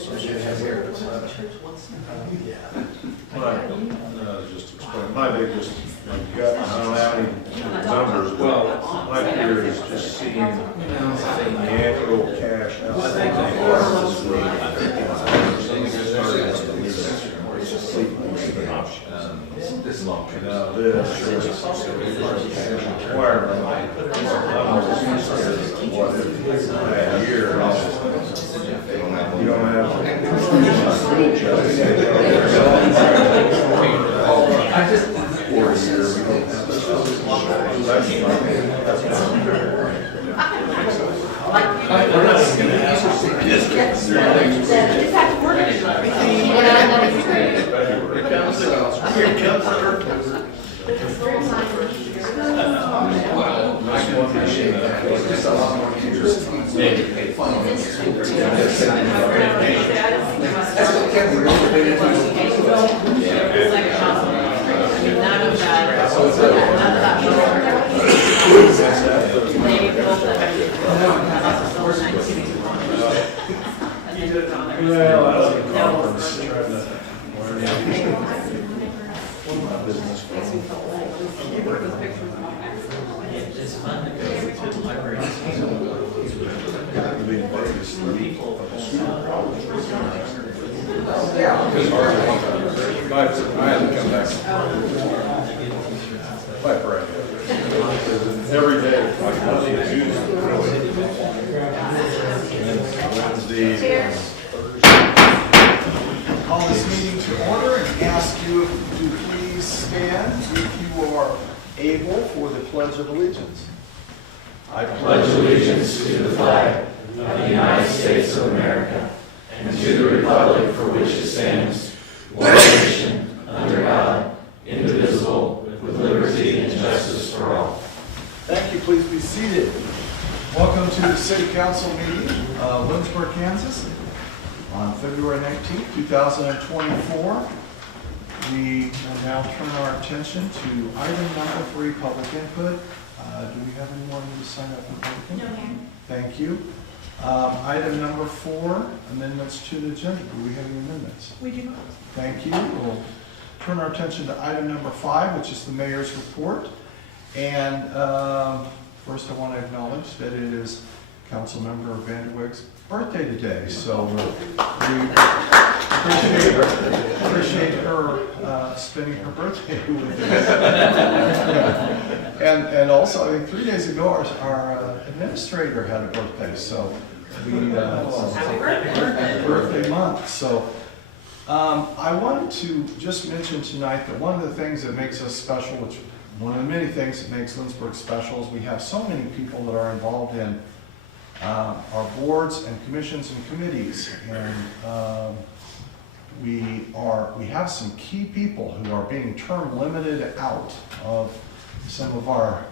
Just explain, my biggest, you got, I don't have any numbers, but my fear is just seeing the annual cash out. I think this requirement, what if that year, you don't have school checks. I just, 4 years, we don't have every day, like Monday and Tuesday, really. Wednesday. Call this meeting to order and ask you to please stand if you are able for the Pledge of Allegiance. I pledge allegiance to the flag of the United States of America and to the republic for which it stands, one nation, under God, indivisible, with liberty and justice for all. Thank you. Please be seated. Welcome to the City Council meeting, Lindsborg, Kansas, on February 19th, 2024. We will now turn our attention to item number 3, public input. Do we have anyone who sign up for public input? No, ma'am. Thank you. Item number 4, amendments to the agenda. Do we have any amendments? We do not. Thank you. We'll turn our attention to item number 5, which is the mayor's report. And first I want to acknowledge that it is Councilmember Vanderweg's birthday today. So we appreciate her spending her birthday with us. And also, I think 3 days ago, our administrator had a birthday. So we Happy birthday. birthday month. So I wanted to just mention tonight that one of the things that makes us special, which one of the many things that makes Lindsborg special, is we have so many people that are involved in our boards and commissions and committees. And we have some key people who are being term limited out of some of our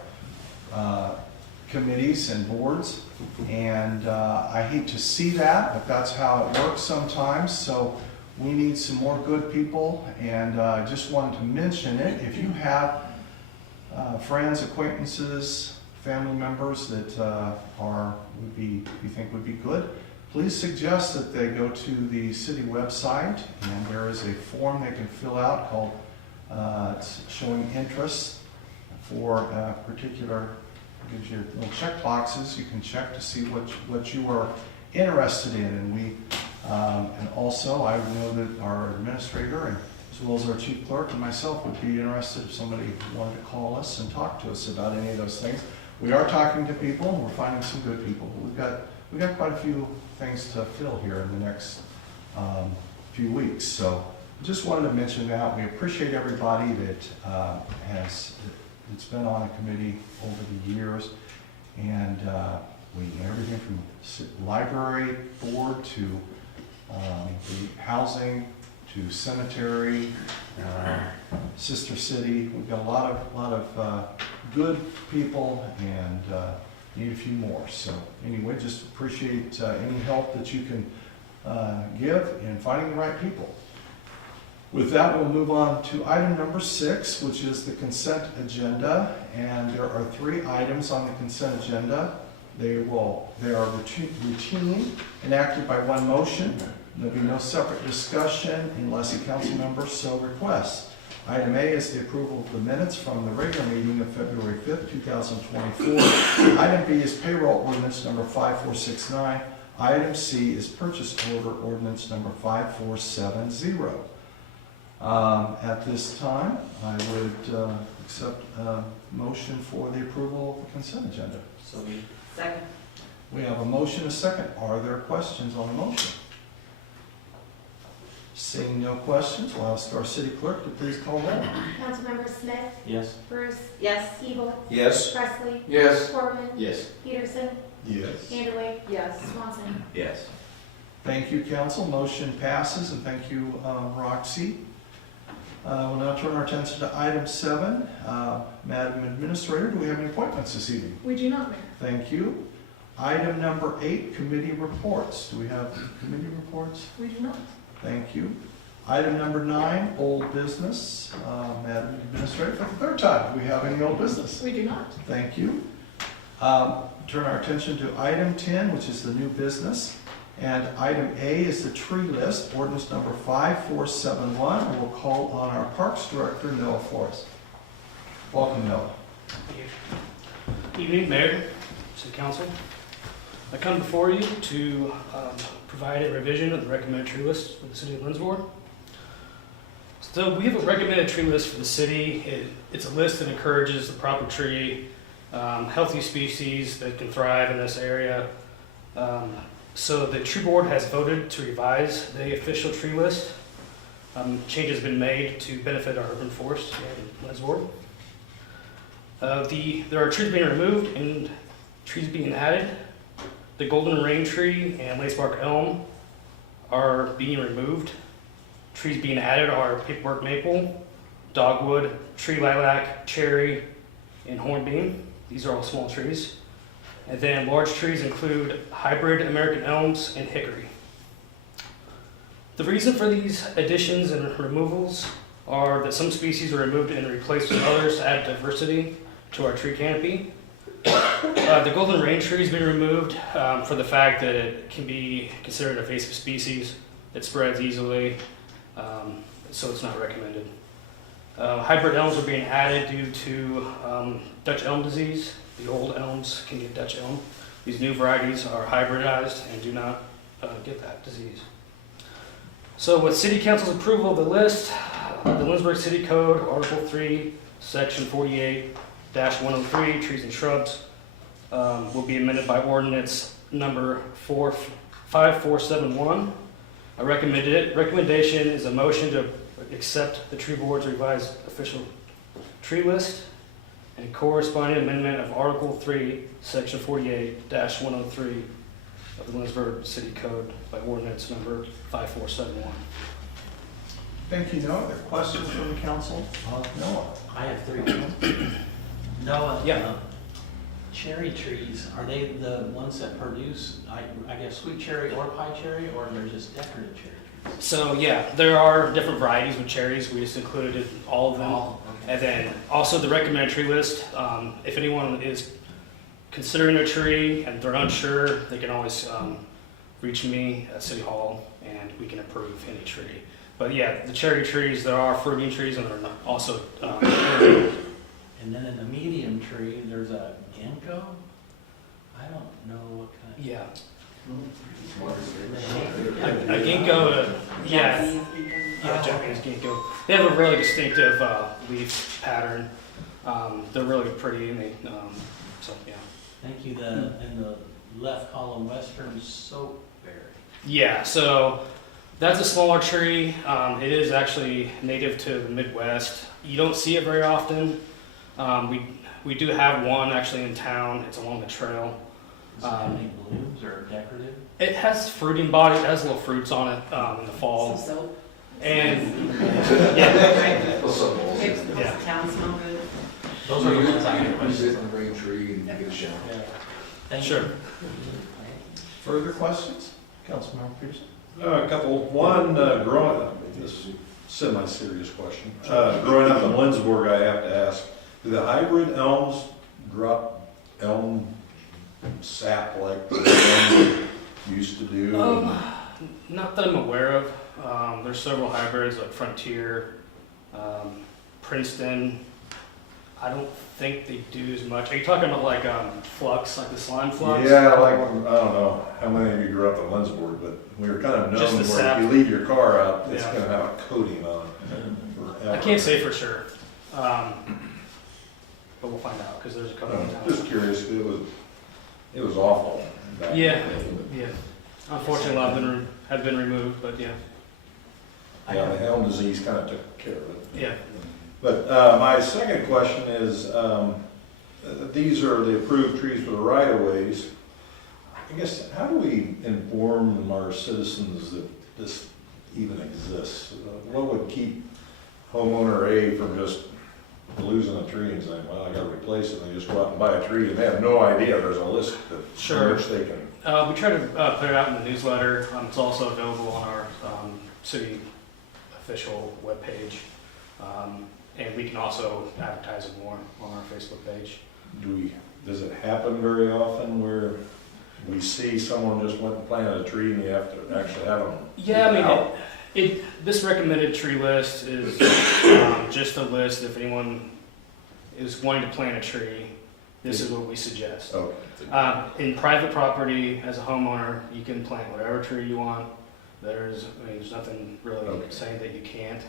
committees and boards. And I hate to see that, but that's how it works sometimes. So we need some more good people, and I just wanted to mention it. If you have friends, acquaintances, family members that you think would be good, please suggest that they go to the city website, and there is a form they can fill out called it's showing interest for a particular. Gives you little check boxes you can check to see what you are interested in, and we and also I know that our administrator and as well as our chief clerk and myself would be interested if somebody wanted to call us and talk to us about any of those things. We are talking to people, and we're finding some good people, but we've got quite a few things to fill here in the next few weeks. So just wanted to mention that. We appreciate everybody that it's been on a committee over the years, and everything from library board to the housing to cemetery, sister city. We've got a lot of good people, and need a few more. So anyway, just appreciate any help that you can give in finding the right people. With that, we'll move on to item number 6, which is the consent agenda. And there are 3 items on the consent agenda. They are routine, enacted by one motion. There'll be no separate discussion unless a council member so requests. Item A is the approval of the minutes from the regular meeting of February 5th, 2024. Item B is payroll ordinance number 5469. Item C is purchase order ordinance number 5470. At this time, I would accept a motion for the approval of the consent agenda. So we, Second. We have a motion, a second. Are there questions on the motion? Seeing no questions, we'll ask our city clerk to please call roll. Councilmember Smith, yes. Bruce, Yes. Hebel, Yes. Presley, Yes. Corman, Yes. Peterson, Yes. Vanderway, Yes. Swanson. Yes. Thank you, council. Motion passes, and thank you, Roxy. We'll now turn our attention to item 7. Madam Administrator, do we have any appointments this evening? We do not, Mayor. Thank you. Item number 8, committee reports. Do we have committee reports? We do not. Thank you. Item number 9, old business. Madam Administrator, for the third time, do we have any old business? We do not. Thank you. Turn our attention to item 10, which is the new business. And item A is the tree list, ordinance number 5471. And we'll call on our Parks Director, Noah Forrest. Welcome, Noah. Evening, Mayor, City Council. I come before you to provide a revision of the recommended tree list for the City of Lindsborg. So we have a recommended tree list for the city. It's a list that encourages the proper tree, healthy species that can thrive in this area. So the tree board has voted to revise the official tree list. Changes have been made to benefit our urban forest here in Lindsborg. There are trees being removed and trees being added. The golden rain tree and lacebark elm are being removed. Trees being added are paperwork maple, dogwood, tree lilac, cherry, and hornbeam. These are all small trees. And then large trees include hybrid American elms and hickory. The reason for these additions and removals are that some species are removed and replaced with others to add diversity to our tree canopy. The golden rain tree has been removed for the fact that it can be considered an invasive species. It spreads easily, so it's not recommended. Hybrid elms are being added due to Dutch elm disease. The old elms can get Dutch elm. These new varieties are hybridized and do not get that disease. So with City Council's approval of the list, the Lindsborg City Code, Article 3, Section 48-103, trees and shrubs, will be amended by ordinance number 5471. A recommendation is a motion to accept the tree board's revised official tree list and corresponding amendment of Article 3, Section 48-103 of the Lindsborg City Code by ordinance number 5471. Thank you, Noah. Are there questions from the council? Noah? I have 3. Noah, Yeah. cherry trees, are they the ones that produce, I guess, sweet cherry or pie cherry, or they're just decorative cherry trees? So yeah, there are different varieties with cherries. We just included all of them. Oh, okay. And then also the recommended tree list. If anyone is considering a tree and they're unsure, they can always reach me at City Hall and we can approve any tree. But yeah, the cherry trees, there are fruiting trees and there are also And then in the medium tree, there's a ginkgo? I don't know what kind. yeah. They A ginkgo, yeah, Japanese ginkgo. They have a really distinctive leaf pattern. They're really pretty, and they, so yeah. Thank you. In the left column, western soapberry. Yeah, so that's a smaller tree. It is actually native to the Midwest. You don't see it very often. We do have one actually in town. It's along the trail. Does it have any blooms or decorative? It has fruiting body. It has little fruits on it in the fall. Some soap. And yeah, Makes the Yeah. town smell good. Those are the ones I had questions. on the rain tree and get a shower. Yeah. Thank sure. you. Further questions? Councilmember Peterson? A couple. One, growing up, this is a semi-serious question. Growing up in Lindsborg, I have to ask, do the hybrid elms drop elm sap like the elm used to do? Not that I'm aware of. There's several hybrids like Frontier, Princeton. I don't think they do as much. Are you talking about like flux, like the slime flux? Yeah, like, I don't know how many of you grew up in Lindsborg, but we were kind of Just known the where sap. if you leave your car out, it's Yeah. gonna have a coating on it. I can't say for sure, but we'll find out because there's a couple of Just times. curious, it was awful. back in the Yeah, day. yeah. Unfortunately, a lot of them have been removed, but yeah, Yeah, the elm disease kind of took care of it. yeah. But my second question is, these are the approved trees for the right-of-ways. I guess, how do we inform our citizens that this even exists? What would keep homeowner A from just losing a tree and saying, well, I gotta replace it, and they just go out and buy a tree, and they have no idea there's a list that, Sure. which they can. We try to put it out in the newsletter. It's also available on our city official webpage. And we can also advertise it more on our Facebook page. Does it happen very often where we see someone just went and planted a tree and you have to actually have them? Yeah, I mean, out? this recommended tree list is just a list. If anyone is wanting to plant a tree, this is what we suggest. Okay. In private property, as a homeowner, you can plant whatever tree you want. There's nothing really Okay. saying that you can't.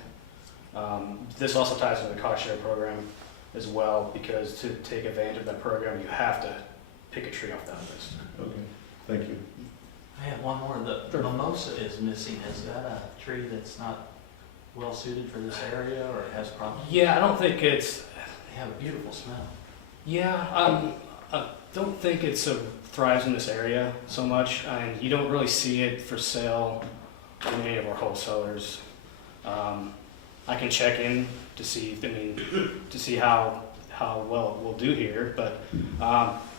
This also ties into the cost share program as well, because to take advantage of that program, you have to pick a tree off that list. Okay, thank you. I have one more. The Sure. mimosa is missing. Is that a tree that's not well suited for this area or it has problems? Yeah, I don't think it's. They have a beautiful smell. Yeah, I don't think it thrives in this area so much, and you don't really see it for sale in any of our wholesalers. I can check in to see, to see how well it will do here, but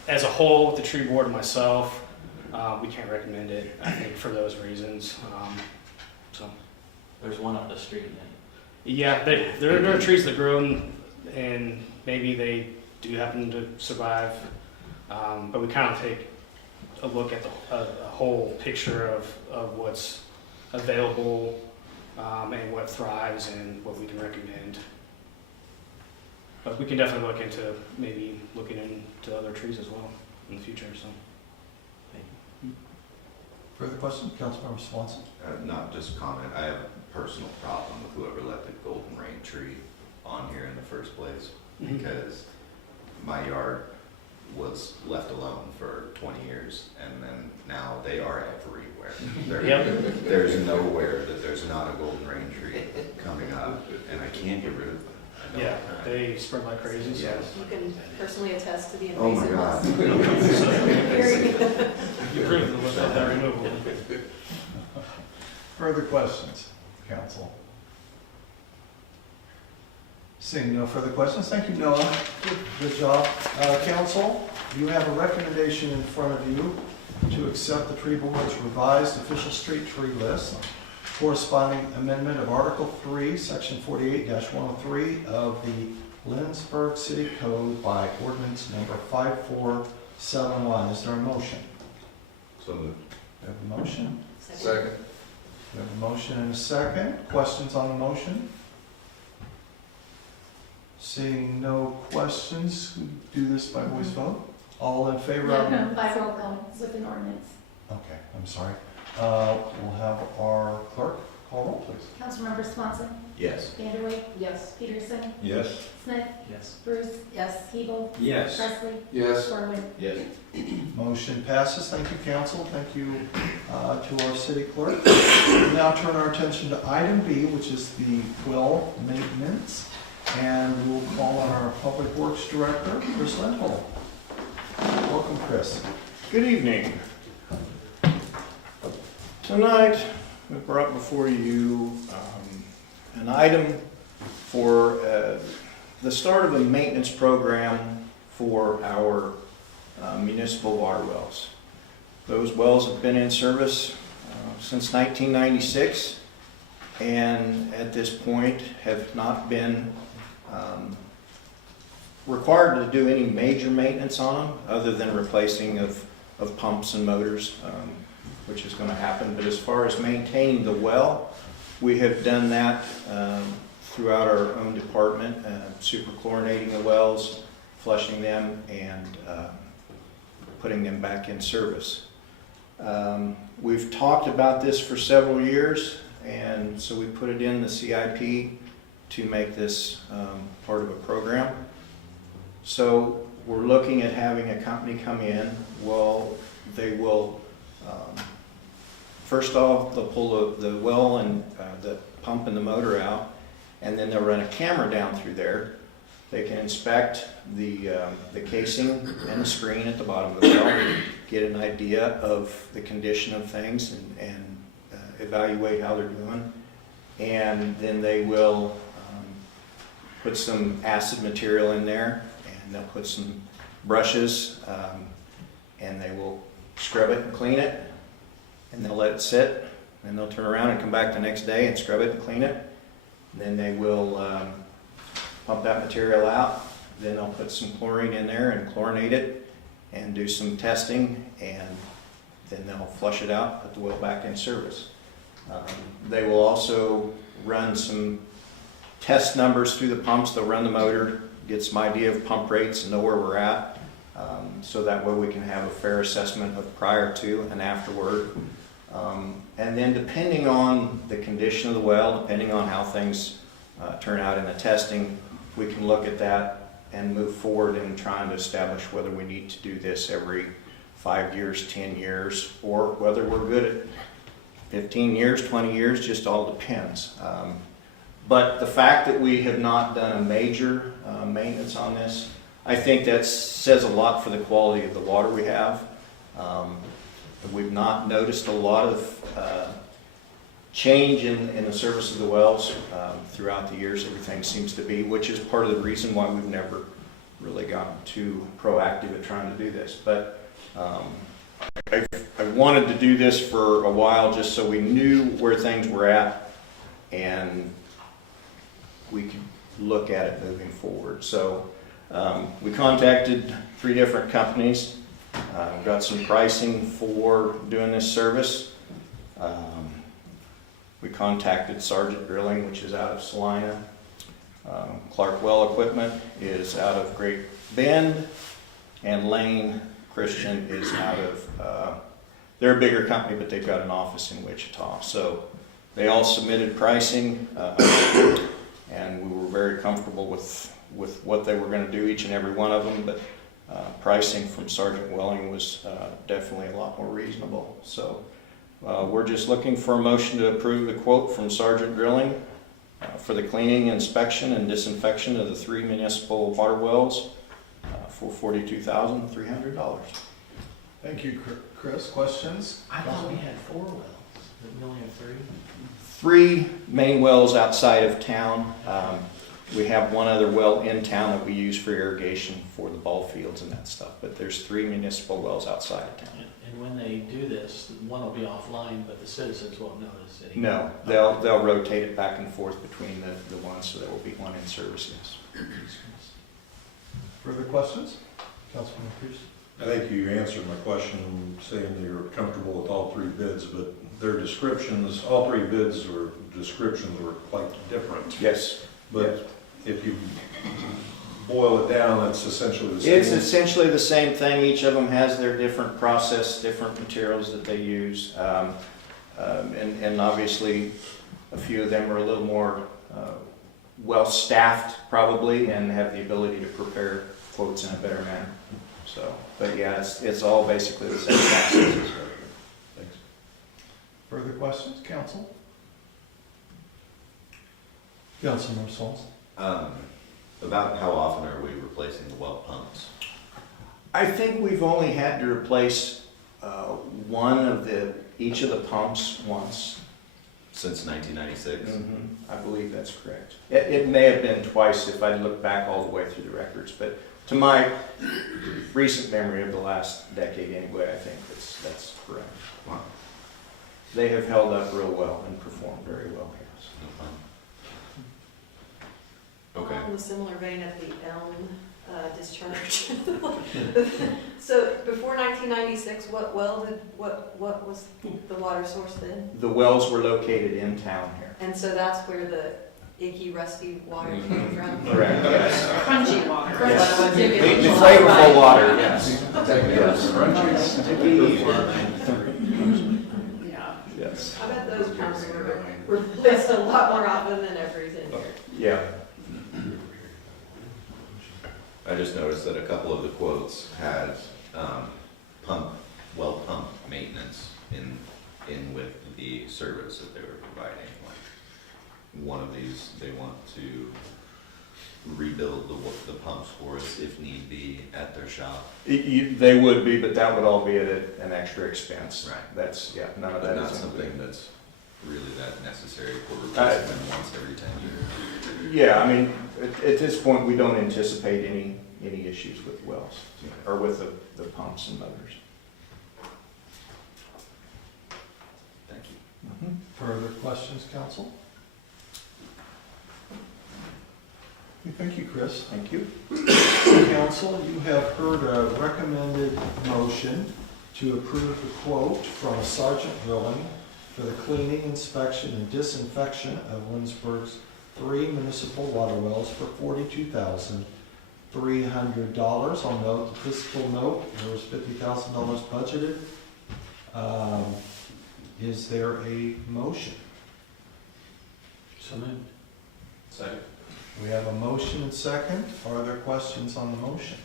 as a whole, with the tree board and myself, we can't recommend it, I think, for those reasons. So, There's one up the street. yeah, there are trees that grow and maybe they do happen to survive, but we kind of take a look at a whole picture of what's available and what thrives and what we can recommend. But we can definitely look into maybe looking into other trees as well in the future. So, Further questions? Councilmember Swanson? Not just comment, I have a personal problem with whoever let the golden rain tree on here in the first place, because my yard was left alone for 20 years, and then now they are everywhere. There's nowhere that there's not a golden rain tree coming up, and I can't get rid of them. I know yeah, that. they spread like crazy. So. Yes. You can personally attest to the Oh my invasive God. ones. You prove that removal. Further questions, council? Seeing no further questions, thank you, Noah. Good job. Council, you have a recommendation in front of you to accept the tree board's revised official street tree list, corresponding amendment of Article 3, Section 48-103 of the Lindsborg City Code by ordinance number 5471. Is there a motion? So moved. We have a motion. Second. We have a motion and a second. Questions on the motion? Seeing no questions, we do this by voice vote. All in favor No, of? no, by roll call, it's with an ordinance. Okay, I'm sorry. We'll have our clerk call roll, please. Councilmember Swanson, Yes. Vanderway, Yes. Peterson, Yes? Smith, Yes. Bruce. Yes. Hebel, Yes. Presley, Yes. Corwin. Yes. Motion passes. Thank you, council. Thank you to our city clerk. We now turn our attention to item B, which is the well maintenance. And we'll call on our Public Works Director, Chris Linville. Welcome, Chris. Good evening. Tonight, we brought before you an item for the start of a maintenance program for our municipal water wells. Those wells have been in service since 1996, and at this point have not been required to do any major maintenance on them other than replacing of pumps and motors. which is going to happen. But as far as maintaining the well, we have done that throughout our own department, superchlorinating the wells, flushing them, and putting them back in service. We've talked about this for several years, and so we put it in the CIP to make this part of a program. So we're looking at having a company come in. Well, they will, first off, they'll pull the well and the pump and the motor out, and then they'll run a camera down through there. They can inspect the casing and the screen at the bottom of the well, get an idea of the condition of things, and evaluate how they're doing. And then they will put some acid material in there, and they'll put some brushes, and they will scrub it and clean it, and they'll let it sit, and they'll turn around and come back the next day and scrub it and clean it. And then they will pump that material out. Then they'll put some chlorine in there and chlorinate it and do some testing, and then they'll flush it out, put the well back in service. They will also run some test numbers through the pumps. They'll run the motor, get some idea of pump rates and know where we're at, so that way we can have a fair assessment of prior to and afterward. And then depending on the condition of the well, depending on how things turn out in the testing, we can look at that and move forward in trying to establish whether we need to do this every 5 years, 10 years, or whether we're good at 15 years, 20 years, just all depends. But the fact that we have not done a major maintenance on this, I think that says a lot for the quality of the water we have. We've not noticed a lot of change in the service of the wells throughout the years. Everything seems to be, which is part of the reason why we've never really gotten too proactive at trying to do this. But I wanted to do this for a while just so we knew where things were at and we could look at it moving forward. So we contacted 3 different companies, got some pricing for doing this service. We contacted Sargent Drilling, which is out of Salina. Clark Well Equipment is out of Great Bend, and Lane Christian is out of, they're a bigger company, but they've got an office in Wichita. So they all submitted pricing, and we were very comfortable with what they were going to do, each and every one of them. But pricing from Sargent Welling was definitely a lot more reasonable. So we're just looking for a motion to approve the quote from Sargent Drilling for the cleaning, inspection, and disinfection of the 3 municipal water wells for $42,300. Thank you, Chris. Questions? I thought we had 4 wells, but we only have 3. 3 main wells outside of town. We have 1 other well in town that we use for irrigation for the ball fields and that stuff, but there's 3 municipal wells outside of town. And when they do this, one will be offline, but the citizens won't notice it. No, they'll rotate it back and forth between the ones, so there will be 1 in service, yes. Further questions? Councilman Pierce? I think you answered my question saying that you're comfortable with all 3 bids, but their descriptions, all 3 bids or descriptions were quite different. Yes. But if you boil it down, it's essentially the same. It's essentially the same thing. Each of them has their different process, different materials that they use. And obviously, a few of them are a little more well-staffed probably and have the ability to prepare quotes in a better manner. So, but yeah, it's all basically the same process. Thanks. Further questions, council? Councilmember Sauls? About how often are we replacing the well pumps? I think we've only had to replace each of the pumps once. Since 1996? I believe that's correct. It may have been twice if I look back all the way through the records, but to my recent memory of the last decade anyway, I think that's correct. Wow. They have held up real well and performed very well, yes. No fun. Okay. In a similar vein, at the Elm discharge. So before 1996, what was the water source then? The wells were located in town here. And so that's where the icky, rusty water came from? Correct, yes. Crunchy water. Yes. Yes. The flavorful water, yes. Yeah. Yes. I bet those pumps were replaced a lot more often than every's in here. Yeah. I just noticed that a couple of the quotes had well pump maintenance in with the service that they were providing. Like one of these, they want to rebuild the pumps for us if need be at their shop. They would be, but that would all be at an extra expense. Right. That's, yeah, none of But that not is something included. that's really that necessary for replacement once every 10 years. Yeah, I mean, at this point, we don't anticipate any issues with wells, or with the pumps and motors. Thank you. Further questions, council? Okay, thank you, Chris. Thank you. Council, you have heard a recommended motion to approve the quote from Sergeant Drilling for the cleaning, inspection, and disinfection of Lindsborg's 3 municipal water wells for $42,300. I'll note the fiscal note, there was $50,000 budgeted. Is there a motion? So moved. Second. We have a motion and second. Are there questions on the motion?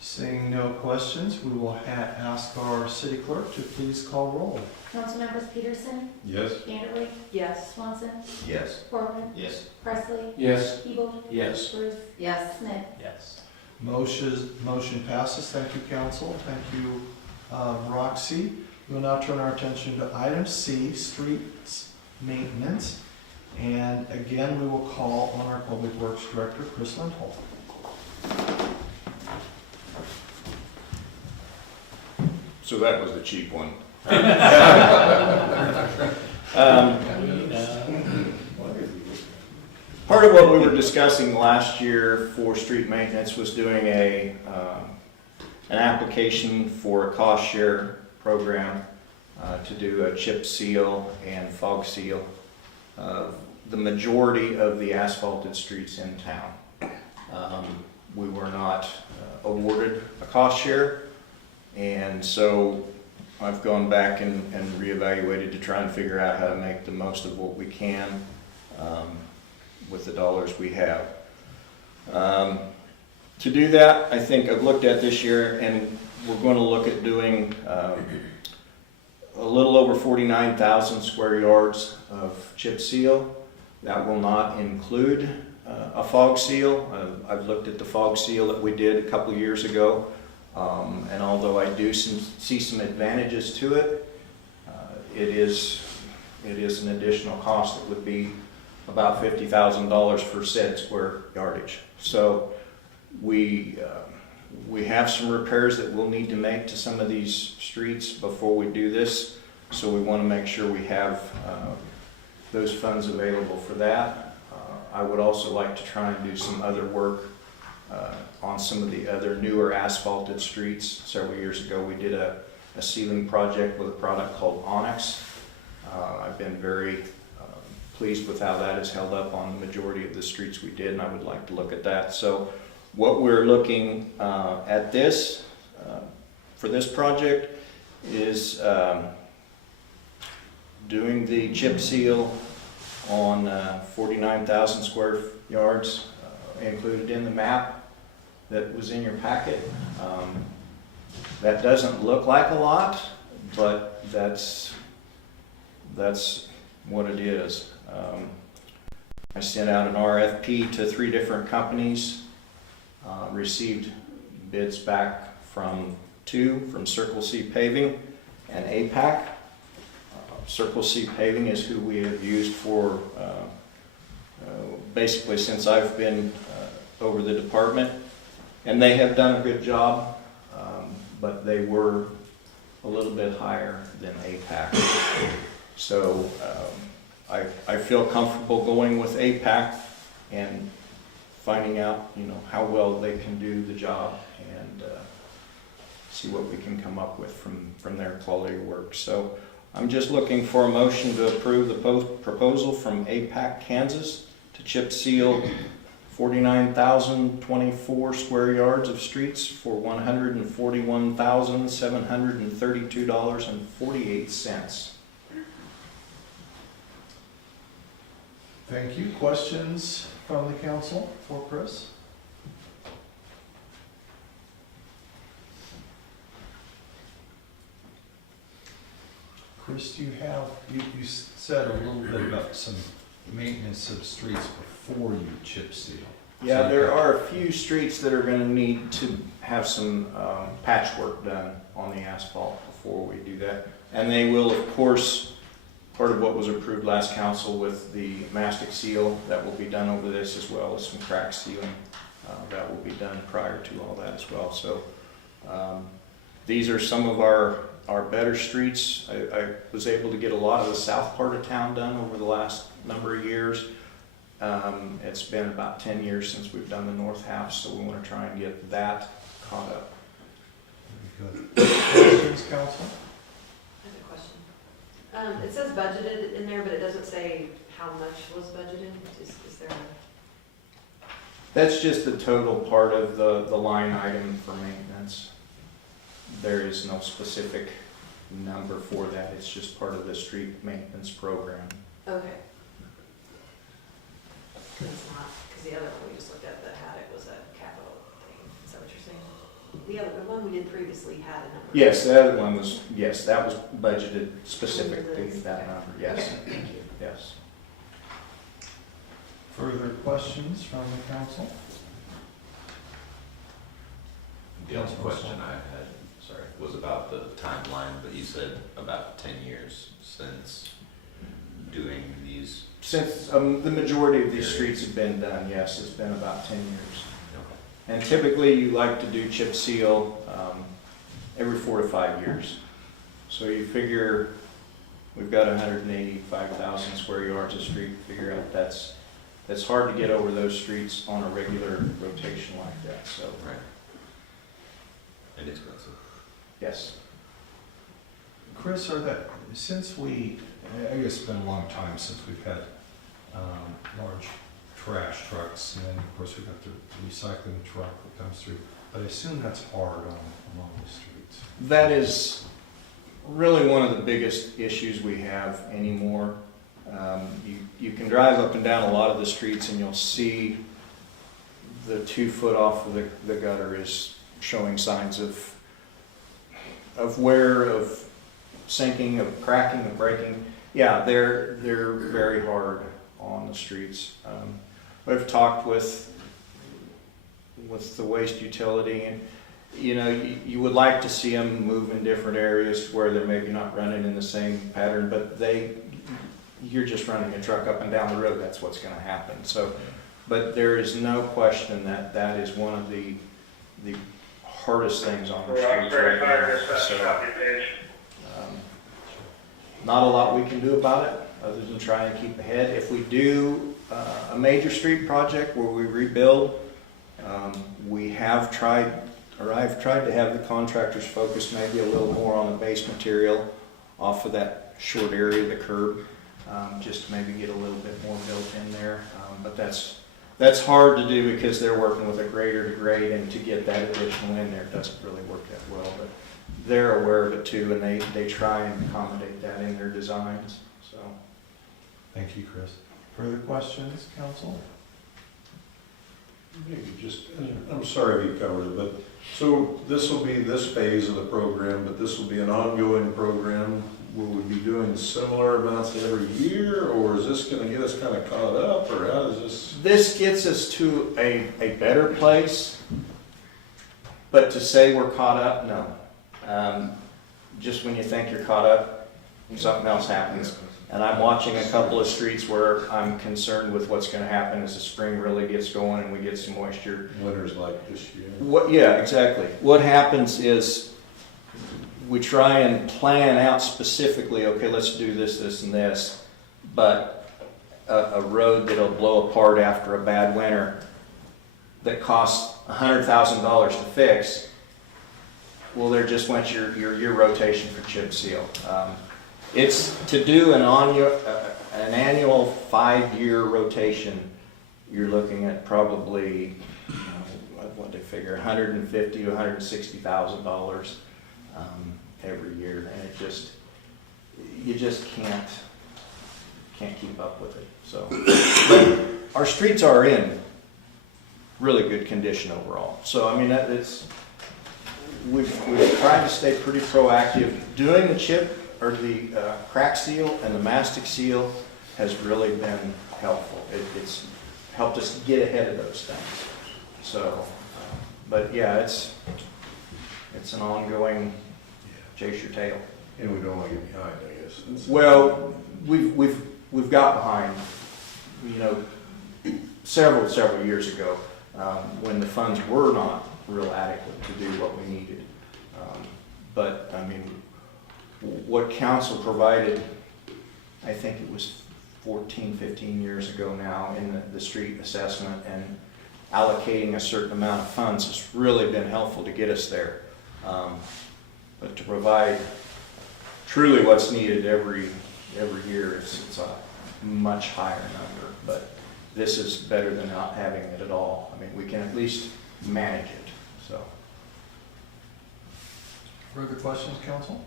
Seeing no questions, we will ask our city clerk to please call roll. Councilmembers Peterson, Yes. Vanderway, Yes. Swanson, Yes. Corcoran, Yes. Presley, Yes. Hebel, Yes. Bruce, Yes. Smith. Yes. Motion passes. Thank you, council. Thank you, Roxy. We will now turn our attention to item C, streets maintenance. And again, we will call on our Public Works Director, Chris Lindholm. So that was the cheap one. Part of what we were discussing last year for street maintenance was doing an application for a cost share program to do a chip seal and fog seal of the majority of the asphalted streets in town. We were not awarded a cost share, and so I've gone back and reevaluated to try and figure out how to make the most of what we can with the dollars we have. To do that, I think I've looked at this year, and we're going to look at doing a little over 49,000 square yards of chip seal. That will not include a fog seal. I've looked at the fog seal that we did a couple years ago, and although I do see some advantages to it, it is an additional cost that would be about $50,000 for said square yardage. So we have some repairs that we'll need to make to some of these streets before we do this. So we want to make sure we have those funds available for that. I would also like to try and do some other work on some of the other newer asphalted streets. Several years ago we did a sealing project with a product called Onyx. I've been very pleased with how that has held up on the majority of the streets we did, and I would like to look at that. So what we're looking at this for this project is doing the chip seal on 49,000 square yards included in the map that was in your packet. That doesn't look like a lot, but that's what it is. I sent out an RFP to 3 different companies, received bids back from 2, from Circle C Paving and APAC. Circle C Paving is who we have used for basically since I've been over the department, and they have done a good job, but they were a little bit higher than APAC. So I feel comfortable going with APAC and finding out, how well they can do the job and see what we can come up with from their quality of work. So I'm just looking for a motion to approve the proposal from APAC, Kansas to chip seal 49,024 square yards of streets for $141,732.48. Thank you. Questions from the council for Chris? Chris, do you have, you said a little bit about some maintenance of streets before you chip seal. Yeah, there are a few streets that are going to need to have some patchwork done on the asphalt before we do that. And they will, of course, part of what was approved last council with the mastic seal, that will be done over this, as well as some crack sealing. That will be done prior to all that as well. So these are some of our better streets. I was able to get a lot of the south part of town done over the last number of years. It's been about 10 years since we've done the north half, so we want to try and get that caught up. Very good. Questions, council? I have a question. It says budgeted in there, but it doesn't say how much was budgeted. Is there a... That's just the total part of the line item for maintenance. There is no specific number for that. It's just part of the street maintenance program. Okay. It's not, because the other one we just looked at that had it was a capital thing. Is that what you're saying? The one we did previously had a number. Yes, the other one was, yes, that was budgeted specifically for that number, yes. Okay, thank you. Yes. Further questions from the council? The only question I had, sorry, was about the timeline, but you said about 10 years since doing these. Since the majority of these streets have been done, yes, it's been about 10 years. And typically you like to do chip seal every 4 to 5 years. So you figure we've got 185,000 square yards of street, figure out that's hard to get over those streets on a regular rotation like that, so. Right. And expensive. Yes. Chris, since I guess it's been a long time since we've had large trash trucks, and then of course we've got the recycling truck that comes through, but I assume that's hard along the streets. That is really one of the biggest issues we have anymore. You can drive up and down a lot of the streets and you'll see the 2 foot off of the gutter is showing signs of wear, of sinking, of cracking, of breaking. Yeah, they're very hard on the streets. I've talked with the waste utility, and you would like to see them move in different areas where they're maybe not running in the same pattern, but you're just running a truck up and down the road. That's what's going to happen. So, but there is no question that is one of the hardest things on the streets right now. So, not a lot we can do about it other than try and keep ahead. If we do a major street project where we rebuild, we have tried, or I've tried to have the contractors focus maybe a little more on the base material off of that short area of the curb, just to maybe get a little bit more built in there. But that's hard to do because they're working with a grader to grade, and to get that additional in there doesn't really work that well. But they're aware of it too, and they try and accommodate that in their designs. So, Thank you, Chris. Further questions, council? Maybe just, I'm sorry if you covered it, but, so this will be this phase of the program, but this will be an ongoing program. Will we be doing similar amounts every year, or is this gonna get us kind of caught up, or how does this? this gets us to a better place, but to say we're caught up, no. Just when you think you're caught up, something else happens. And I'm watching a couple of streets where I'm concerned with what's going to happen as the spring really gets going and we get some moisture. Winters like this year. Yeah, exactly. What happens is we try and plan out specifically, okay, let's do this, this, and this, but a road that'll blow apart after a bad winter, that cost $100,000 to fix, well, there just went your rotation for chip seal. It's to do an annual 5-year rotation. You're looking at probably, what they figure, $150,000 to $160,000 every year, and you just can't keep up with it. So, but our streets are in really good condition overall. So I mean, we've tried to stay pretty proactive. Doing the chip or the crack seal and the mastic seal has really been helpful. It's helped us get ahead of those things. So, but yeah, it's an ongoing chase your tail. And we don't want to get behind, I guess. Well, we've got behind, several years ago, when the funds were not real adequate to do what we needed. But I mean, what council provided, I think it was 14, 15 years ago now, in the street assessment and allocating a certain amount of funds has really been helpful to get us there. But to provide truly what's needed every year, it's a much higher number. But this is better than not having it at all. I mean, we can at least manage it. So, Further questions, council?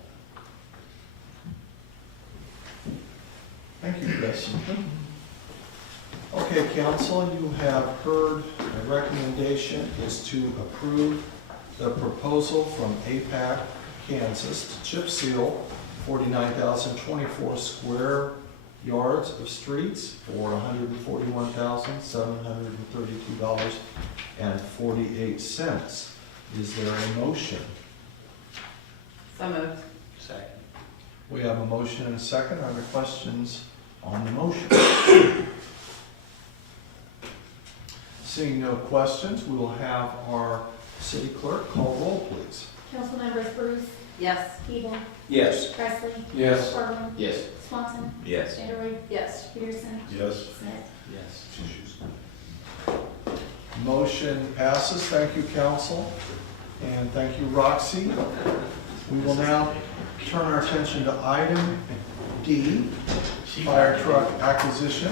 Thank you, Chris. Okay, council, you have heard the recommendation is to approve the proposal from APAC Kansas to chip seal 49,024 square yards of streets for $141,732.48. Is there a motion? So moved. Second. We have a motion and a second. Are there questions on the motion? Seeing no questions, we will have our city clerk call roll, please. Council members Bruce, Yes. Hebel, yes. Presley, Yes. Corcoran, Yes. Swanson, Yes. Vanderway, Yes. Peterson, Yes. Smith. Yes. Motion passes. Thank you, council. And thank you, Roxy. We will now turn our attention to item D, fire truck acquisition.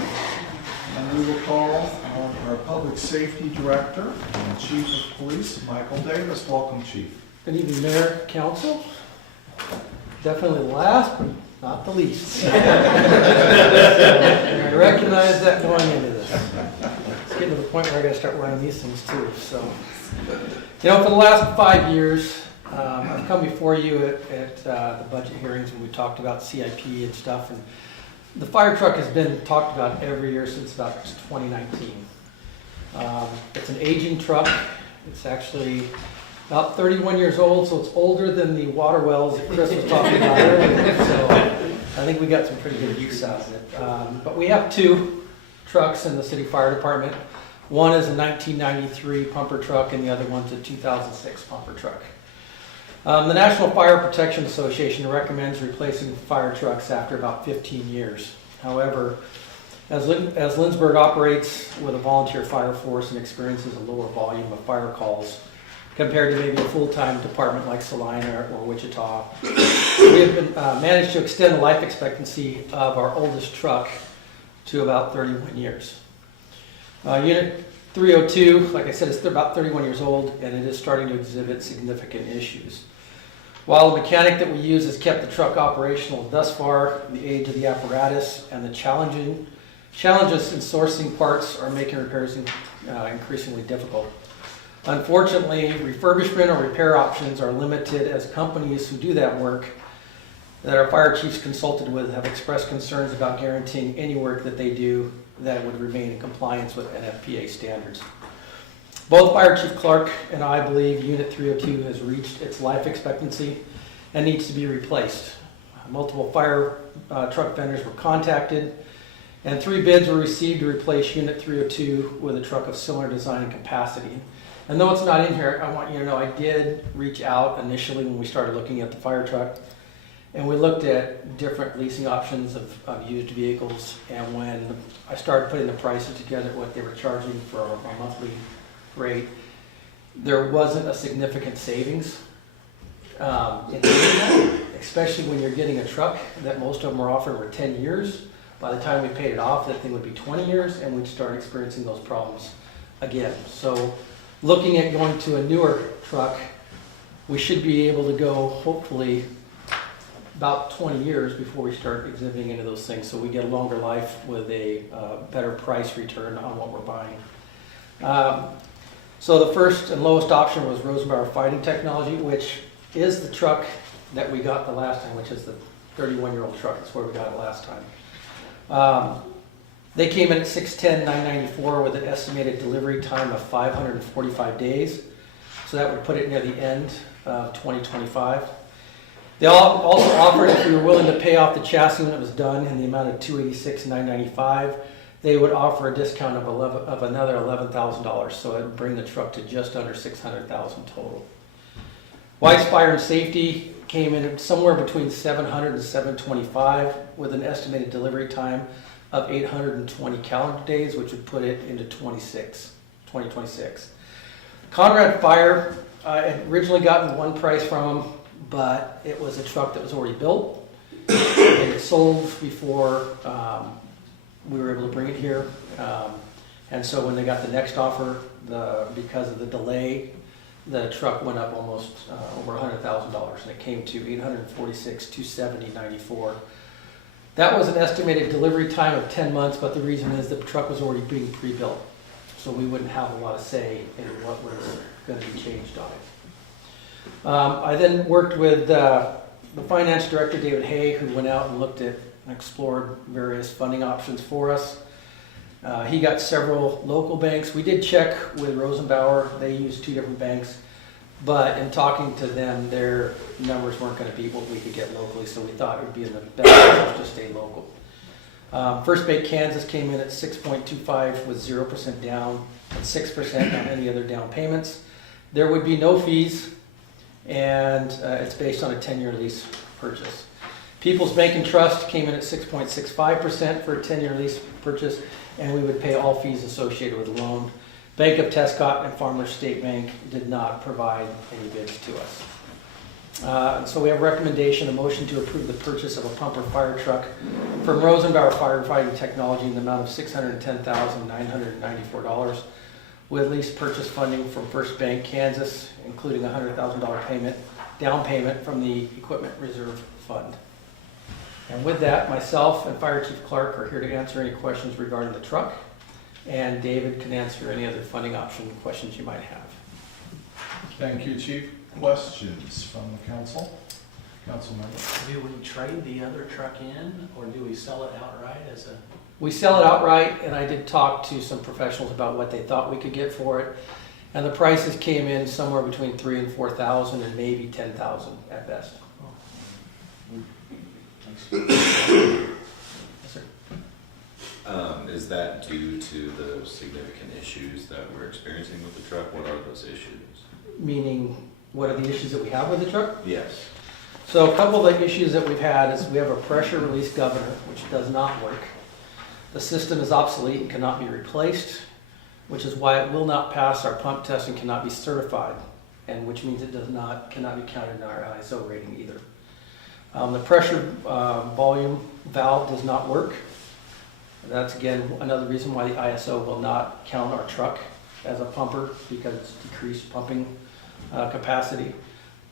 And we will call on our public safety director and chief of police, Michael Davis. Welcome, chief. Good evening, Mayor, Council. Definitely last, but not the least. I recognize that going into this. It's getting to the point where I gotta start wearing these things too, so. For the last 5 years, I've come before you at the budget hearings when we talked about CIP and stuff, and the fire truck has been talked about every year since about 2019. It's an aging truck. It's actually about 31 years old, so it's older than the water wells that Chris was talking about earlier. So I think we got some pretty good use out of it. But we have 2 trucks in the city fire department. One is a 1993 pumper truck, and the other one's a 2006 pumper truck. The National Fire Protection Association recommends replacing fire trucks after about 15 years. However, as Lindsborg operates with a volunteer fire force and experiences a lower volume of fire calls compared to maybe a full-time department like Salina or Wichita, we have been, managed to extend the life expectancy of our oldest truck to about 31 years. Unit 302, like I said, is about 31 years old, and it is starting to exhibit significant issues. While the mechanic that we use has kept the truck operational thus far, the age of the apparatus and the challenges in sourcing parts are making repairs increasingly difficult. Unfortunately, refurbishment or repair options are limited, as companies who do that work that our fire chiefs consulted with have expressed concerns about guaranteeing any work that they do that would remain in compliance with NFPA standards. Both Fire Chief Clark and I believe Unit 302 has reached its life expectancy and needs to be replaced. Multiple fire truck vendors were contacted, and 3 bids were received to replace Unit 302 with a truck of similar design and capacity. And though it's not in here, I want you to know I did reach out initially when we started looking at the fire truck, and we looked at different leasing options of used vehicles. And when I started putting the prices together, what they were charging for a monthly rate, there wasn't a significant savings in doing that, especially when you're getting a truck that most of them were offering for 10 years. By the time we paid it off, that thing would be 20 years, and we'd start experiencing those problems again. So looking at going to a newer truck, we should be able to go, hopefully, about 20 years before we start exhibiting into those things, so we get a longer life with a better price return on what we're buying. So the first and lowest option was Rosenbauer Fighting Technology, which is the truck that we got the last time, which is the 31-year-old truck. That's where we got it last time. They came in at $610,994 with an estimated delivery time of 545 days. So that would put it near the end of 2025. They also offered, if we were willing to pay off the chassis when it was done in the amount of $286,995, they would offer a discount of another $11,000. So it would bring the truck to just under $600,000 total. White's Fire and Safety came in at somewhere between $700 and $725 with an estimated delivery time of 820 calendar days, which would put it into 2026. Conrad Fire, I had originally gotten one price from them, but it was a truck that was already built, and it sold before we were able to bring it here. And so when they got the next offer, because of the delay, the truck went up almost over $100,000, and it came to $846,270.94. That was an estimated delivery time of 10 months, but the reason is the truck was already being pre-built, so we wouldn't have a lot of say in what was going to be changed on it. I then worked with the finance director, David Hay, who went out and looked at and explored various funding options for us. He got several local banks. We did check with Rosenbauer. They used 2 different banks, but in talking to them, their numbers weren't going to beat what we could get locally, so we thought it would be in the best interest to stay local. First Bank Kansas came in at 6.25 with 0% down and 6% on any other down payments. There would be no fees, and it's based on a 10-year lease purchase. People's Bank and Trust came in at 6.65% for a 10-year lease purchase, and we would pay all fees associated with the loan. Bank of Tescott and Farmers State Bank did not provide any bids to us. So we have a recommendation, a motion to approve the purchase of a pumper fire truck from Rosenbauer Firefighting Technology in the amount of $610,994 with lease purchase funding from First Bank Kansas, including a $100,000 down payment from the Equipment Reserve Fund. And with that, myself and Fire Chief Clark are here to answer any questions regarding the truck, and David can answer any other funding option questions you might have. Thank you, Chief. Questions from the council? Council member? Do we trade the other truck in, or do we sell it outright as a? We sell it outright, and I did talk to some professionals about what they thought we could get for it, and the prices came in somewhere between $3,000 and $4,000, and maybe $10,000 at best. Yes, sir. Is that due to the significant issues that we're experiencing with the truck? What are those issues? Meaning, what are the issues that we have with the truck? Yes. So a couple of the issues that we've had is we have a pressure release governor, which does not work. The system is obsolete and cannot be replaced, which is why it will not pass our pump test and cannot be certified, and which means it cannot be counted in our ISO rating either. The pressure volume valve does not work. That's again another reason why the ISO will not count our truck as a pumper, because it's decreased pumping capacity.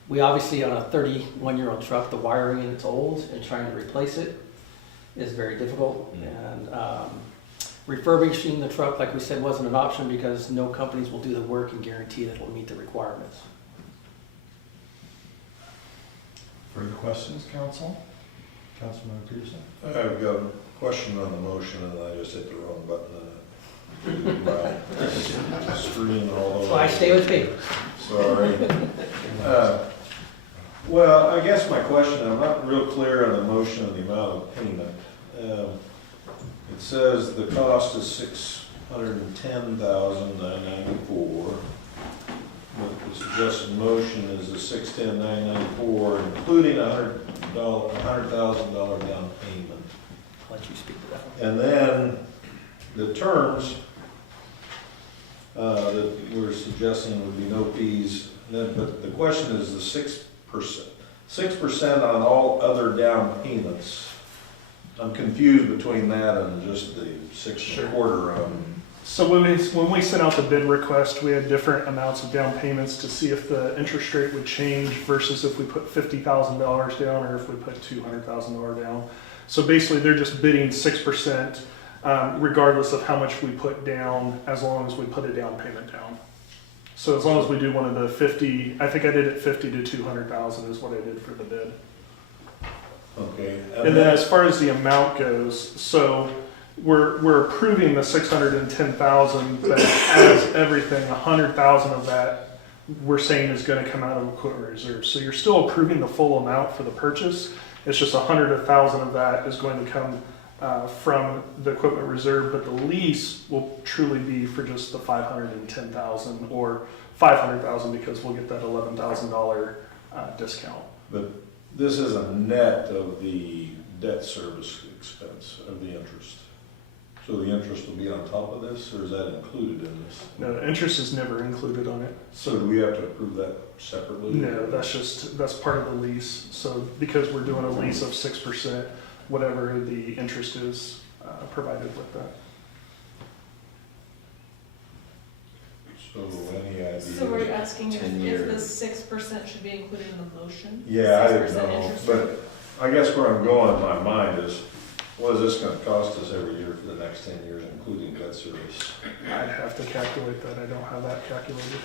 We obviously, on a 31-year-old truck, the wiring in it's old, and trying to replace it is very difficult. And refurbishing the truck, like we said, wasn't an option because no companies will do the work and guarantee that it will meet the requirements. Further questions, council? Councilmember Peterson? I've got a question on the motion, and I just hit the wrong button on my screen all the way. So I stay with paper. Sorry. Well, I guess my question, I'm not real clear on the motion and the amount of payment. It says the cost is $610,994. But the suggested motion is the $610,994, including $100,000 down payment. I'll let you speak to that one. And then the terms that we're suggesting would be no fees. Then, but the question is the 6%. 6% on all other down payments. I'm confused between that and just the 6.25 on. So when we sent out the bid request, we had different amounts of down payments to see if the interest rate would change versus if we put $50,000 down or if we put $200,000 down. So basically, they're just bidding 6%, regardless of how much we put down, as long as we put a down payment down. So as long as we do one of the 50, I think I did it 50 to 200,000 is what I did for the bid. Okay. And then as far as the amount goes, so we're approving the 610,000, but as everything, 100,000 of that we're saying is going to come out of equipment reserve. So you're still approving the full amount for the purchase. It's just 100,000 of that is going to come from the equipment reserve, but the lease will truly be for just the 510,000 or 500,000 because we'll get that $11,000 discount. But this is a net of the debt service expense of the interest. So the interest will be on top of this, or is that included in this? No, the interest is never included on it. So do we have to approve that separately? No, that's part of the lease. So because we're doing a lease of 6%, whatever the interest is provided with that. So any idea? So we're asking 10 if the years. 6% should be included in the motion? Yeah, I didn't 6% know, interest rate? but I guess where I'm going in my mind is, what is this gonna cost us every year for the next 10 years, including debt service? I'd have to calculate that. I don't have that calculated.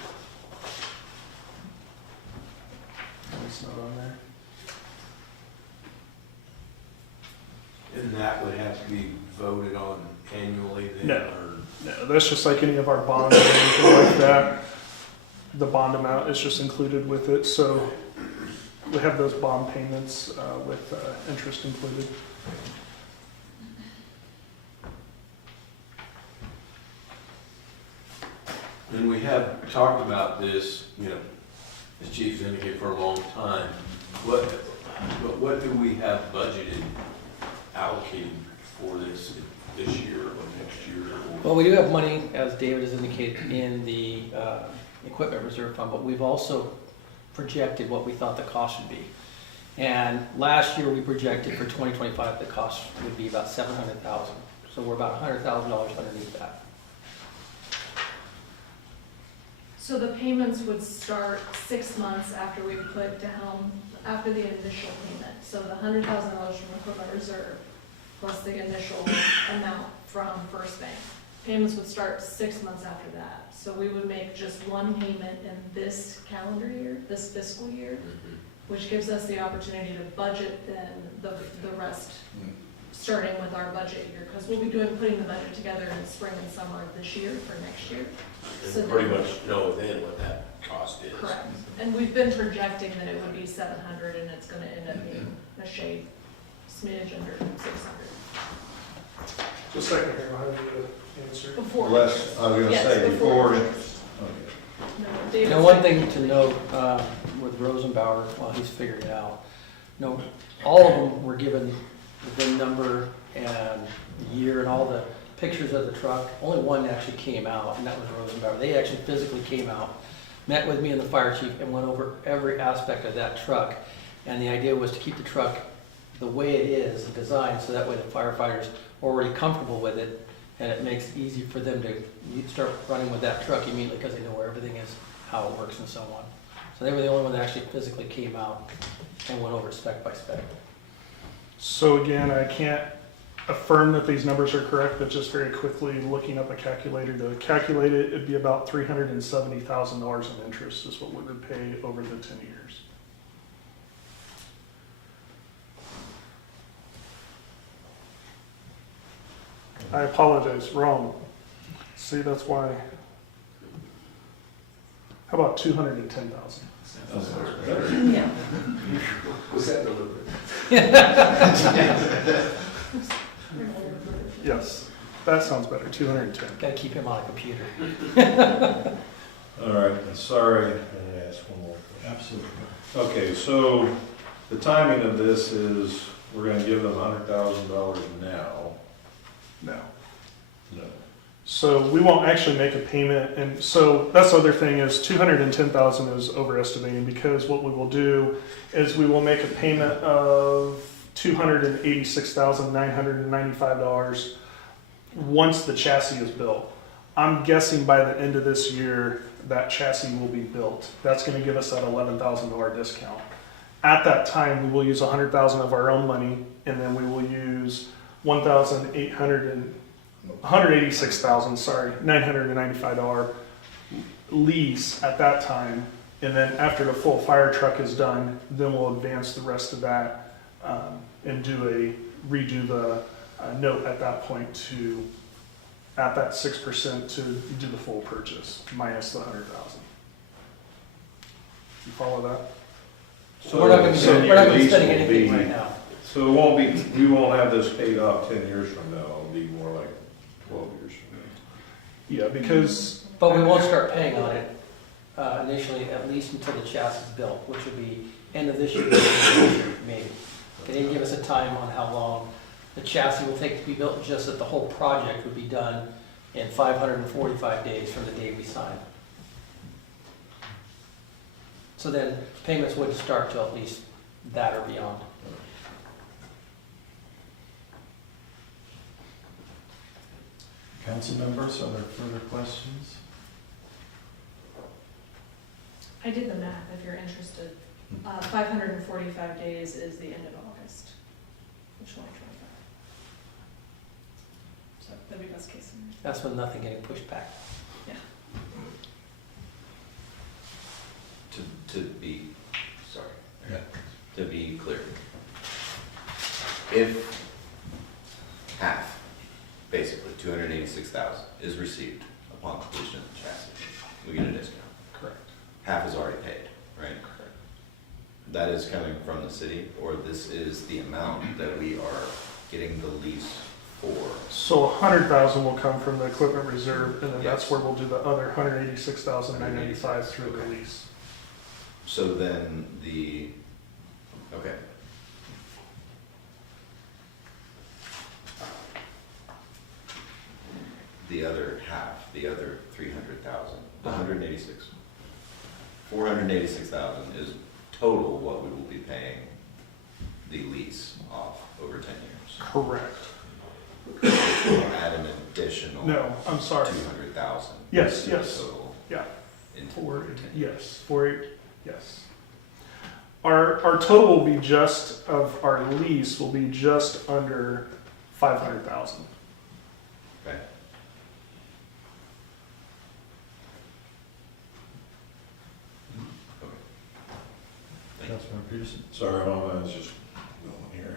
It's not on there. And that would have to be voted on annually then? No. Or No, that's just like any of our bonds or anything like that. The bond amount is just included with it, so we have those bond payments with interest included. And we have talked about this, as Chief's indicated, for a long time. But what do we have budgeted allocated for this year or next year? Well, we do have money, as David has indicated, in the equipment reserve fund, but we've also projected what we thought the cost would be. And last year, we projected for 2025, the cost would be about $700,000. So we're about $100,000 underneath that. So the payments would start 6 months after we put down, after the initial payment. So the $100,000 from equipment reserve plus the initial amount from First Bank. Payments would start 6 months after that. So we would make just one payment in this calendar year, this fiscal year, which gives us the opportunity to budget then the rest, starting with our budget year. Because we'll be putting the budget together in spring and summer of this year for next year. So And pretty much know then what that cost is. correct. And we've been projecting that it would be 700 and it's gonna end up being a shade smidge under 600. Just a second here, I'll have you answer. Before. Less, I was gonna Yes, say, before. Okay. No, David's One saying- thing to note with Rosenbauer, while he's figuring it out, all of them were given the VIN number and year and all the pictures of the truck. Only one actually came out, and that was Rosenbauer. They actually physically came out, met with me and the fire chief, and went over every aspect of that truck. And the idea was to keep the truck the way it is, the design, so that way the firefighters are already comfortable with it, and it makes it easy for them to start running with that truck immediately because they know where everything is, how it works, and so on. So they were the only one that actually physically came out and went over it spec by spec. So again, I can't affirm that these numbers are correct, but just very quickly looking up a calculator to calculate it, it'd be about $370,000 in interest is what we would pay over the 10 years. I apologize, wrong. See, that's why. How about 210,000? Yeah. Was that number? Yes, that sounds better, 210. Gotta keep him on a computer. All right, and sorry, I asked one more question. Absolutely. Okay, so the timing of this is, we're gonna give them $100,000 now. No. No. So we won't actually make a payment, and so that's the other thing is 210,000 is overestimating, because what we will do is we will make a payment of $286,995 once the chassis is built. I'm guessing by the end of this year that chassis will be built. That's going to give us that $11,000 discount. At that time, we will use 100,000 of our own money, and then we will use 186,000, sorry, $995 lease at that time. And then after the full fire truck is done, then we'll advance the rest of that and redo the note at that point at that 6% to do the full purchase minus the 100,000. You follow that? So we're not gonna be So spending your lease will anything be- right now. So it won't be, we won't have this paid off 10 years from now, it'll be more like 12 years from now. Yeah, because But we won't start paying on it initially, at least until the chassis is built, which will be end of this year, maybe. They didn't give us a time on how long the chassis will take to be built, just that the whole project would be done in 545 days from the day we sign. So then payments wouldn't start till at least that or beyond. Council members, are there further questions? I did the math, if you're interested. 545 days is the end of August, which 2025. So that'd be best case scenario. That's when nothing getting pushed back. To be, sorry, Yeah. to be clear, if half, basically 286,000, is received upon completion of the chassis, we get a discount. correct. Half is already paid, right? That is coming from the city, or this is the amount that we are getting the lease for? So 100,000 will come from the equipment reserve, and then that's Yes. where we'll do the other 186,995 through the lease. So then okay. The other half, the other 300,000, the 186. 486,000 is total what we will be paying the lease off over 10 years. Correct. We'll add an additional No, I'm sorry. 200,000. Yes, to the yes. total Yeah. into For, 10 years. yes, yes. Our total will be just, of our lease will be just under 500,000. Okay. Thank you. Councilmember Peterson? Sorry, I was just going here.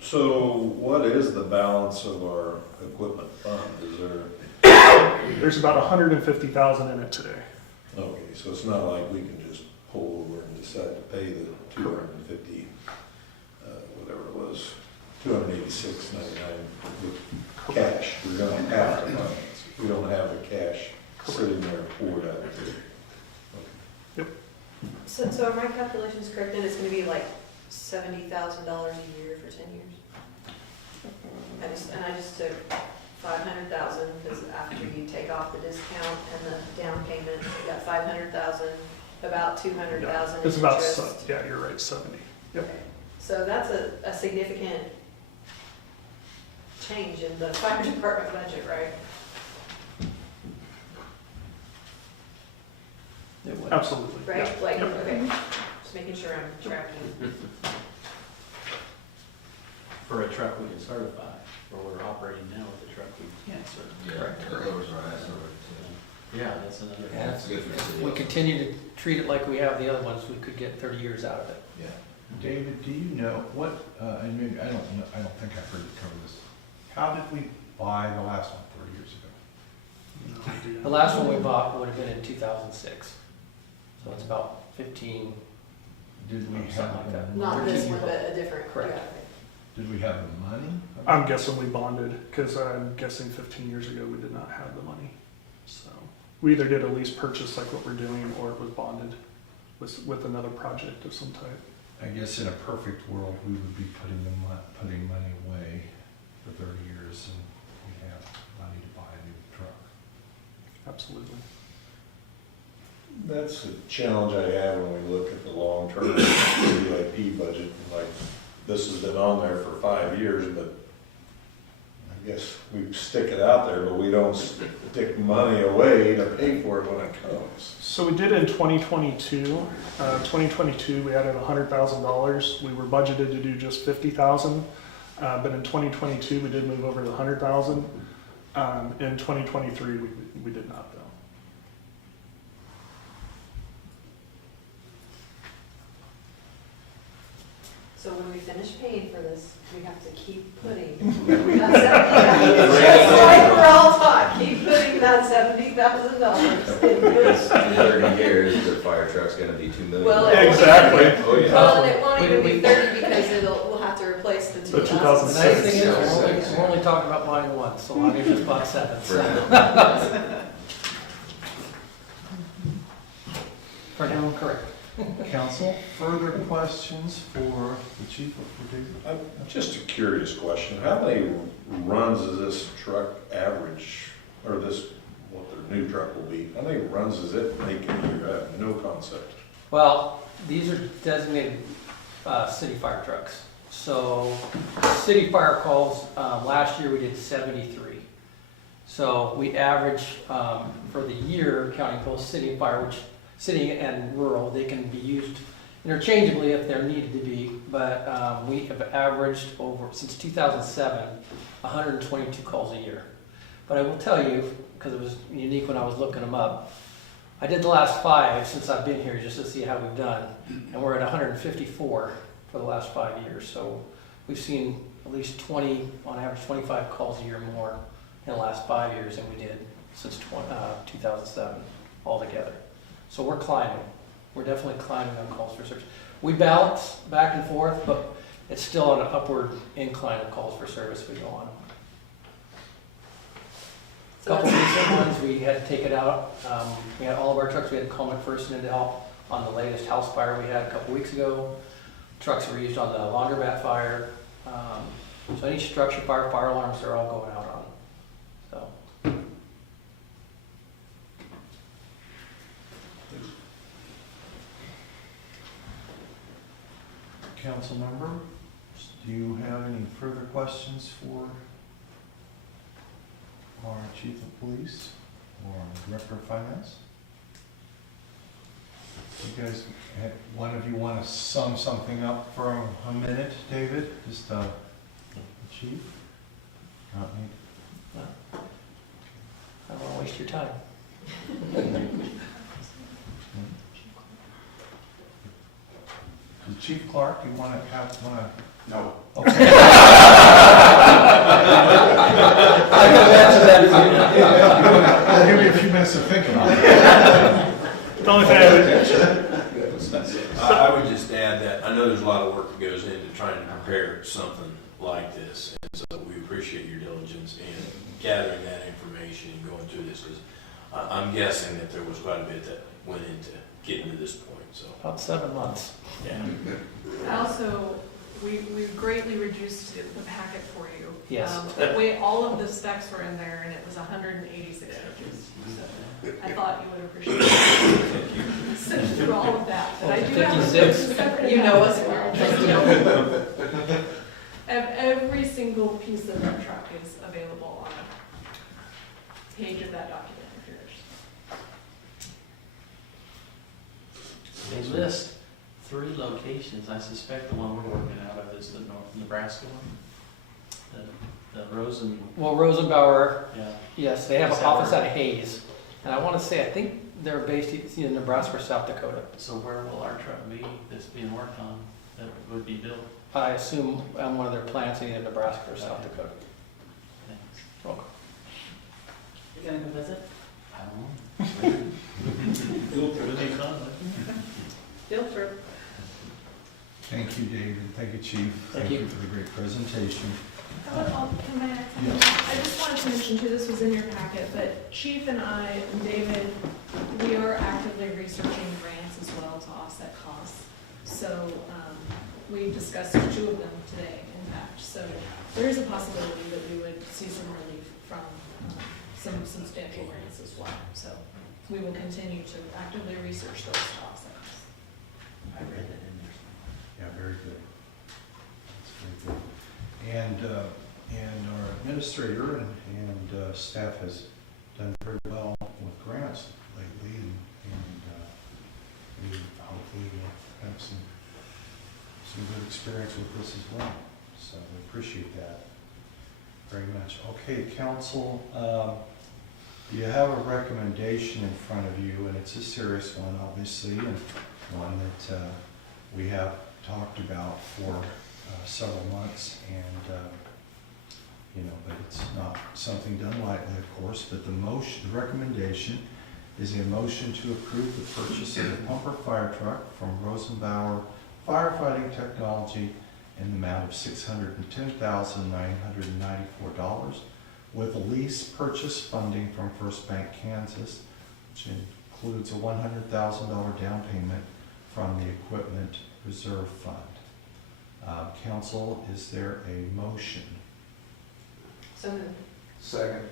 So what is the balance of our equipment fund? Is there, There's about 150,000 in it today. okay, so it's not like we can just pull over and decide to pay the 250, whatever it was, 286.99 with cash. We're gonna have to finance it. We don't have the cash sitting there poured out there. So are my calculations correct, then it's gonna be like $70,000 a year for 10 years? I just took 500,000, because after you take off the discount and the down payment, you got 500,000, about 200,000 in It's about, interest. yeah, you're right, 70. Yep. Okay. So that's a significant change in the fire department budget, right? It would. Absolutely. Right? Yeah. Like, Yep. okay, just making sure I'm tracking. For a truck we can certify, or we're operating now with a truck we can't certify. Correct. Yeah, that's another. Yeah, That's good for the if city. we continue to treat it like we have the other ones, we could get 30 years out of it. Yeah. David, do you know what, and maybe, I don't think I've heard you cover this. How did we buy the last one 30 years ago? No idea. The last one we bought would have been in 2006. So it's about 15, Did we Something have like the that. Not this money? one, but a different. Correct. yeah. Did we have the money? I'm guessing we bonded, because I'm guessing 15 years ago we did not have the money. So we either did a lease purchase like what we're doing, or it was bonded with another project of some type. I guess in a perfect world, we would be putting money away for 30 years, and we have That's a challenge I have when we look at the long-term CIP budget. Like, this has been on there for 5 years, but I guess we stick it out there, but we don't stick money away to pay for it when it comes. So we did in 2022. 2022, we added $100,000. We were budgeted to do just $50,000, but in 2022 we did move over the $100,000. In 2023 we did not though. So when we finish paying for this, we have to keep putting. Just like we're all taught, keep putting that $70,000 in. In 30 years, the fire truck's gonna be $2 million. Well, it won't Exactly. even- Oh, yeah. Well, and it won't even be 30 because we'll have to replace the The 2006. The nice thing is, we're only talking about buying one, so I just bought 7. So. For now, correct. Council, further questions for the chief or for David? Just a curious question. How many runs does this truck average, or this, what their new truck will be? How many runs does it make in a year? I have no concept. Well, these are designated city fire trucks. So city fire calls, last year we did 73. So we average for the year, counting both city and fire, which city and rural, they can be used interchangeably if they're needed to be, but we have averaged over, since 2007, 122 calls a year. But I will tell you, because it was unique when I was looking them up, I did the last 5 since I've been here just to see how we've done, and we're at 154 for the last 5 years. So we've seen at least 20, on average 25 calls a year more in the last 5 years than we did since 2007 altogether. So we're climbing. We're definitely climbing on calls for service. We balance back and forth, but it's still on an upward incline of calls for service we go on. A So couple of that's- recent ones, we had to take it out. We had all of our trucks, we had to call McPherson in to help on the latest house fire we had a couple weeks ago. Trucks were used on the laundromat fire. So any structure fire, fire alarms, they're all going out on. So. Council member, do you have any further questions for our chief of police or director of finance? You guys, one of you want to sum something up for a minute, David? Just the chief? Not me. I don't want to waste your time. Chief Clark, you want to No. Okay. I can answer that. I'll give you a few minutes to think about it. The only thing I would just add that I know there's a lot of work that goes into trying to prepare something like this. And so we appreciate your diligence in gathering that information and going through this, because I'm guessing that there was quite a bit that went into getting to this point, so. About 7 months. Yeah. Also, we greatly reduced the packet for you. Yes. All of the specs were in there, and it was 186 pages. So I thought you would appreciate it. Sitting through all of that. But I do have 56. You know us well. Every single piece of that truck is available on a page of that document if you're interested. They list 3 locations. I suspect the one we're working out of is the North Nebraska one. The Rosen, Well, Rosenbauer, yeah. yes, they have Is an that office where- out of Hayes. And I want to say, I think they're based either in Nebraska or South Dakota. So where will our truck be that's being worked on that would be built? I assume on one of their plants in either Nebraska or South Dakota. Thanks. Welcome. You gonna go visit? I don't know. Field trip. Thank you, David. Thank you, Chief. Thank you. for the great presentation. Can I add something? I just wanted to mention too, this was in your packet, but Chief and I and David, we are actively researching grants as well to offset costs. So we discussed 2 of them today, in fact. So there is a possibility that we would see some relief from some substantial grants as well. So we will continue to actively research those topics. I read that in there. Yeah, very good. That's very good. And our administrator and staff has done very well with grants lately, and we hopefully will have some good experience with this as well. So we appreciate that very much. Okay, council, you have a recommendation in front of you, and it's a serious one, obviously, and one that we have talked about for several months, and but it's not something done lightly, of course. But the recommendation is a motion to approve the purchase of a pumper fire truck from Rosenbauer Firefighting Technology in the amount of $610,994, with a lease purchase funding from First Bank Kansas, which includes a $100,000 down payment from the Equipment Reserve Fund. Council, is there a motion? So moved. Second.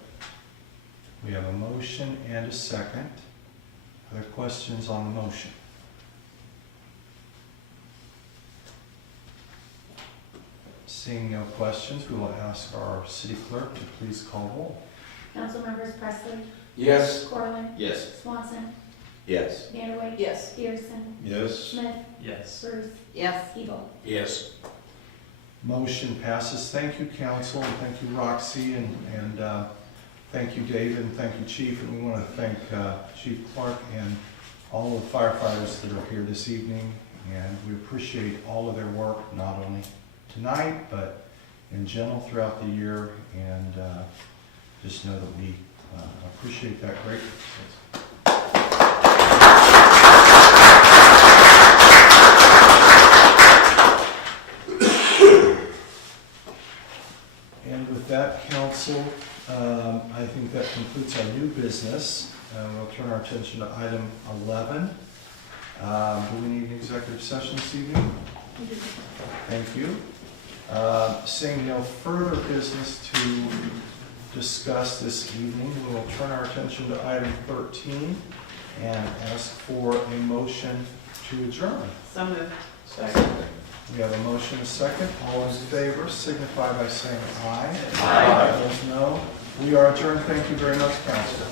We have a motion and a second. Are there questions on the motion? Seeing no questions, we will ask our city clerk to please call roll. Council members Presley, Yes. Corlin, Yes. Swanson, Yes. Vanderway, Yes. Peterson, Yes. Smith, Yes. Bruce, Yes. Evil. Yes. Motion passes. Thank you, council, and thank you, Roxy, and thank you, David, and thank you, Chief. And we want to thank Chief Clark and all the firefighters that are here this evening. And we appreciate all of their work, not only tonight, but in general throughout the year. And just know that we appreciate that greatly. And with that, council, I think that concludes our new business. We'll turn our attention to item 11. Do we need an executive session this evening? Thank you. Seeing no further business to discuss this evening, we will turn our attention to item 13 and ask for a motion to adjourn. So moved. Second. We have a motion, a second. All in favor signify by saying aye. Aye. Opposed, no. We are adjourned. Thank you very much, council.